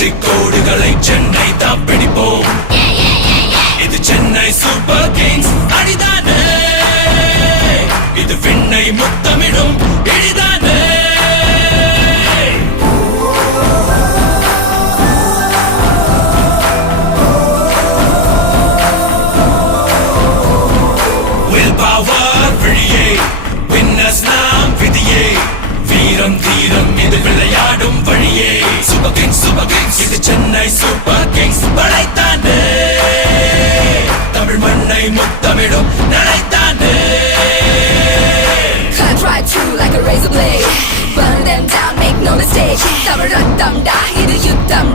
வெற்றி கோடுகளை சென்னை தான் பிடிப்போம். இது சென்னை சூப்பர் கிங்ஸ் அடிதானே, இது விண்ணை முத்தமிடும் இடிதானே. Will power விழியே, winners நாம் விதியே, வீரம் தீரம் இது விளையாடும் வழியே. சூப்பர் கிங்ஸ் இது சென்னை சூப்பர் கிங்ஸ் படைத்தானே, தமிழ் மண்ணை முத்தமிடும் நடைத்தானே. Cut right through like a razor blade, burn them down, make no mistake. Tamil ரத்தம் டா, இது யுத்தம்.